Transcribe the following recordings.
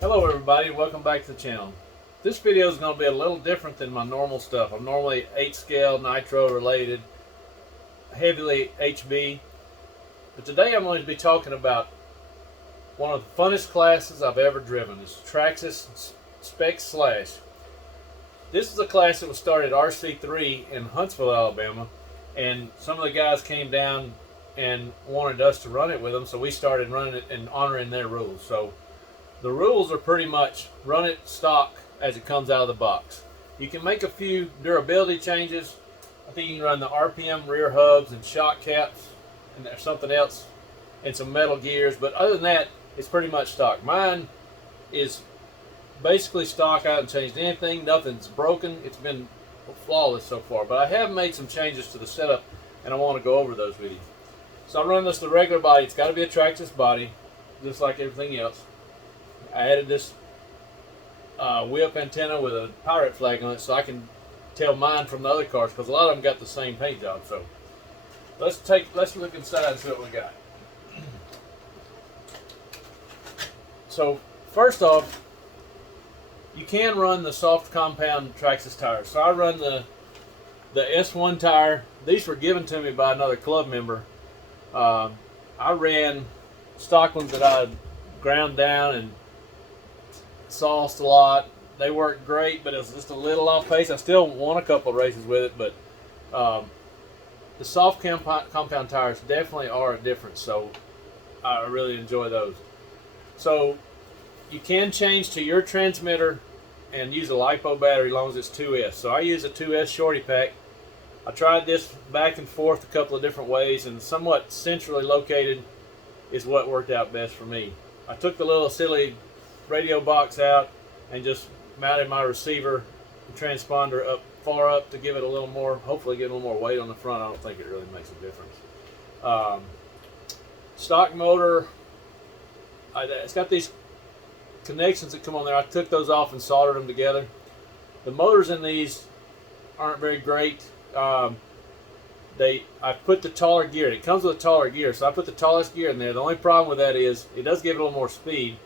Hello everybody, welcome back to the channel. This video is going to be a little different than my normal stuff. I'm normally 8 scale nitro related, heavily HB, but today I'm going to be talking about one of the funnest classes I've ever driven. It's Traxxas Spec Slash. This is a class that was started at RC3 in Huntsville, Alabama, and some of the guys came down and wanted us to run it with them, so we started running it and honoring their rules. So the rules are pretty much run it stock as it comes out of the box. You can make a few durability changes. I think you can run the RPM rear hubs and shock caps, and there's something else, and some metal gears. But other than that, it's pretty much stock. Mine is basically stock. I haven't changed anything. Nothing's broken. It's been flawless so far. But I have made some changes to the setup, and I want to go over those with you. So I run this the regular body. It's got to be a Traxxas body, just like everything else. I added this whip antenna with a pirate flag on it so I can tell mine from the other cars, because a lot of them got the same paint job. So let's look inside and see what we got. So first off, you can run the soft compound Traxxas tires. So I run the S1 tire. These were given to me by another club member. I ran stock ones that I ground down and sauced a lot. They worked great, but it was just a little off pace. I still won a couple of races with it, but the soft compound tires definitely are a difference, so I really enjoy those. So you can change to your transmitter and use a LiPo battery as long as it's 2S. So I use a 2S shorty pack. I tried this back and forth a couple of different ways, and somewhat centrally located is what worked out best for me. I took the little silly radio box out and just mounted my receiver and transponder up far up to give it a little more, hopefully get a little more weight on the front. I don't think it really makes a difference. Stock motor, it's got these connections that come on there. I took those off and soldered them together. The motors in these aren't very great. I put the taller gear. It comes with a taller gear, so I put the tallest gear in there. The only problem with that is it does give it a little more speed.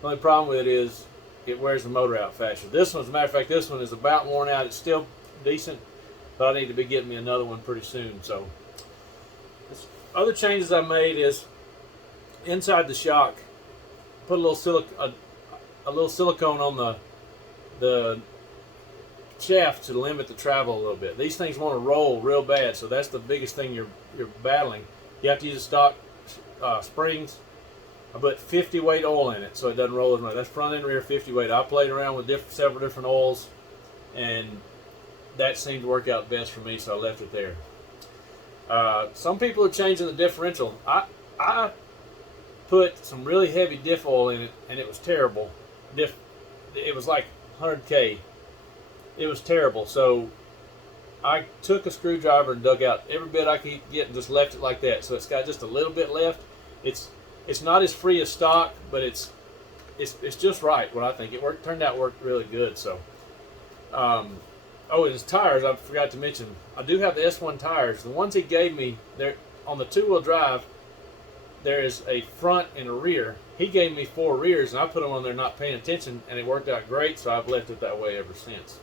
The only problem with it is it wears the motor out faster. This one, as a matter of fact, this one is about worn out. It's still decent, but I need to be getting me another one pretty soon. So, other changes I made is inside the shock, put a little silicone on the shaft to limit the travel a little bit. These things want to roll real bad, so that's the biggest thing you're battling. You have to use stock springs. I put 50 weight oil in it so it doesn't roll as much. That's front and rear 50 weight. I played around with several different oils, and that seemed to work out best for me, so I left it there. Some people are changing the differential. I put some really heavy diff oil in it, and it was terrible. It was like 100K. It was terrible. So I took a screwdriver and dug out every bit I could get and just left it like that. So it's got just a little bit left. It's not as free as stock, but it's just right. What I think turned out worked really good. So, oh, and his tires, I forgot to mention. I do have the S1 tires. The ones he gave me, they're on the 2-wheel drive. There is a front and a rear. He gave me 4 rears, and I put them on there not paying attention, and it worked out great. So I've left it that way ever since.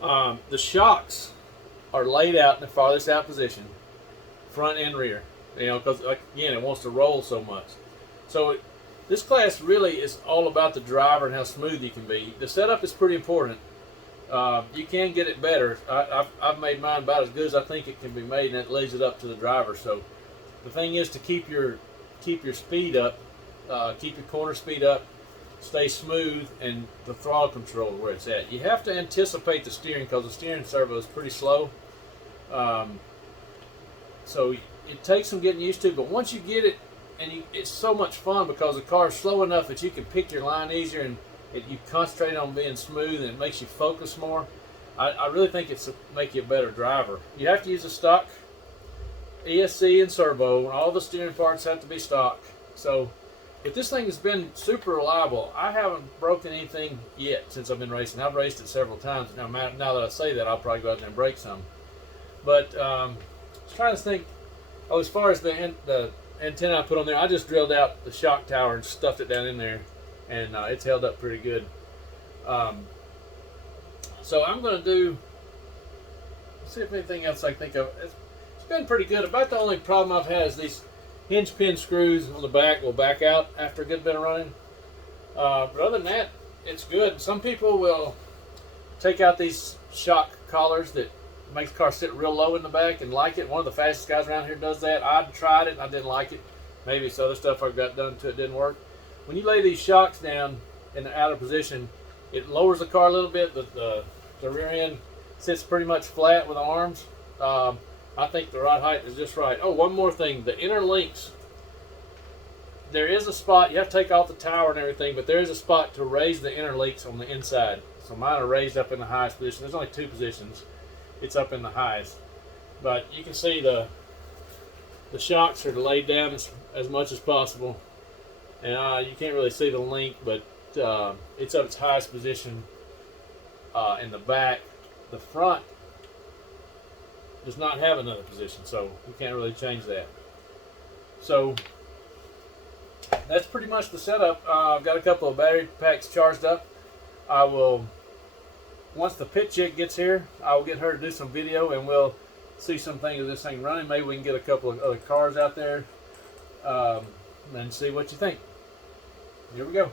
The shocks are laid out in the farthest out position, front and rear. You know, because again, it wants to roll so much. So this class really is all about the driver and how smooth you can be. The setup is pretty important. You can get it better. I've made mine about as good as I think it can be made, and that lays it up to the driver. So the thing is to keep your speed up, keep your corner speed up, stay smooth, and the throttle control where it's at. You have to anticipate the steering, because the steering servo is pretty slow. So it takes some getting used to, but once you get it, and it's so much fun because the car is slow enough that you can pick your line easier, and you concentrate on being smooth, and it makes you focus more. I really think it's to make you a better driver. You have to use a stock ESC and servo, and all the steering parts have to be stock. So if this thing has been super reliable, I haven't broken anything yet since I've been racing. I've raced it several times. Now that I say that, I'll probably go out there and break some. But I was trying to think. Oh, as far as the antenna I put on there, I just drilled out the shock tower and stuffed it down in there, and it's held up pretty good. So I'm going to do, see if anything else I can think of. It's been pretty good. About the only problem I've had is these hinge pin screws on the back will back out after a good bit of running. But other than that, it's good. Some people will take out these shock collars that makes the car sit real low in the back and like it. One of the fastest guys around here does that. I tried it and I didn't like it. Maybe it's other stuff I've got done to it didn't work. When you lay these shocks down in the outer position, it lowers the car a little bit. The rear end sits pretty much flat with the arms. I think the rod height is just right. Oh, one more thing. The inner links. There is a spot. You have to take off the tower and everything, but there is a spot to raise the inner links on the inside. So mine are raised up in the highest position. There's only 2 positions. It's up in the highest. But you can see the shocks are laid down as much as possible. And you can't really see the link, but it's up its highest position in the back. The front does not have another position, so you can't really change that. So that's pretty much the setup. I've got a couple of battery packs charged up. I will, once the pit chick gets here, I will get her to do some video and we'll see some things of this thing running. Maybe we can get a couple of other cars out there and see what you think. Here we go.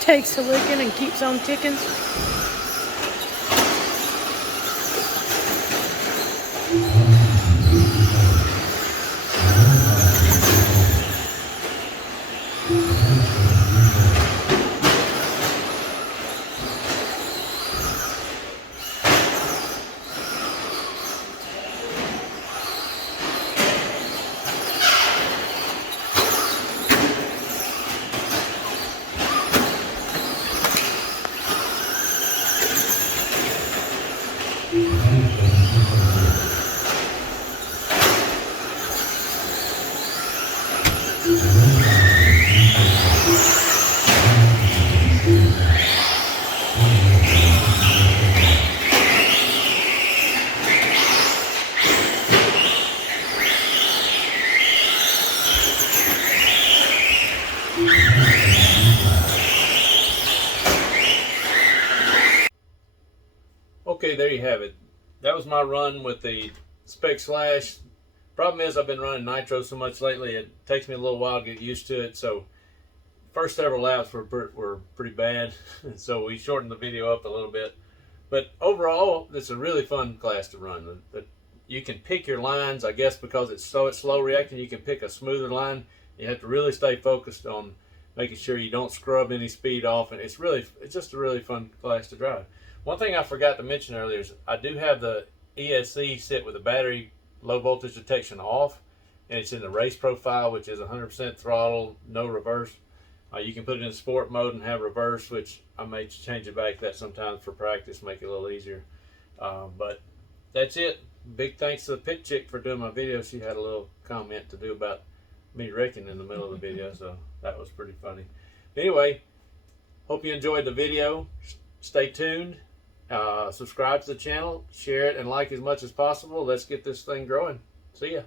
Takes a licking and keeps on ticking. Okay, there you have it. That was my run with the Spec Slash. Problem is I've been running nitro so much lately, it takes me a little while to get used to it. So first several laps were pretty bad, so we shortened the video up a little bit. But overall, it's a really fun class to run. You can pick your lines, I guess, because it's slow reacting. You can pick a smoother line. You have to really stay focused on making sure you don't scrub any speed off, and it's just a really fun class to drive. One thing I forgot to mention earlier is I do have the ESC set with the battery low voltage detection off, and it's in the race profile, which is 100% throttle, no reverse. You can put it in sport mode and have reverse, which I may change it back to that sometimes for practice, make it a little easier. But that's it. Big thanks to the pit chick for doing my video. She had a little comment to do about me wrecking in the middle of the video, so that was pretty funny. But anyway, Hope you enjoyed the video. Stay tuned. Subscribe to the channel, share it, and like as much as possible. Let's get this thing growing. See ya.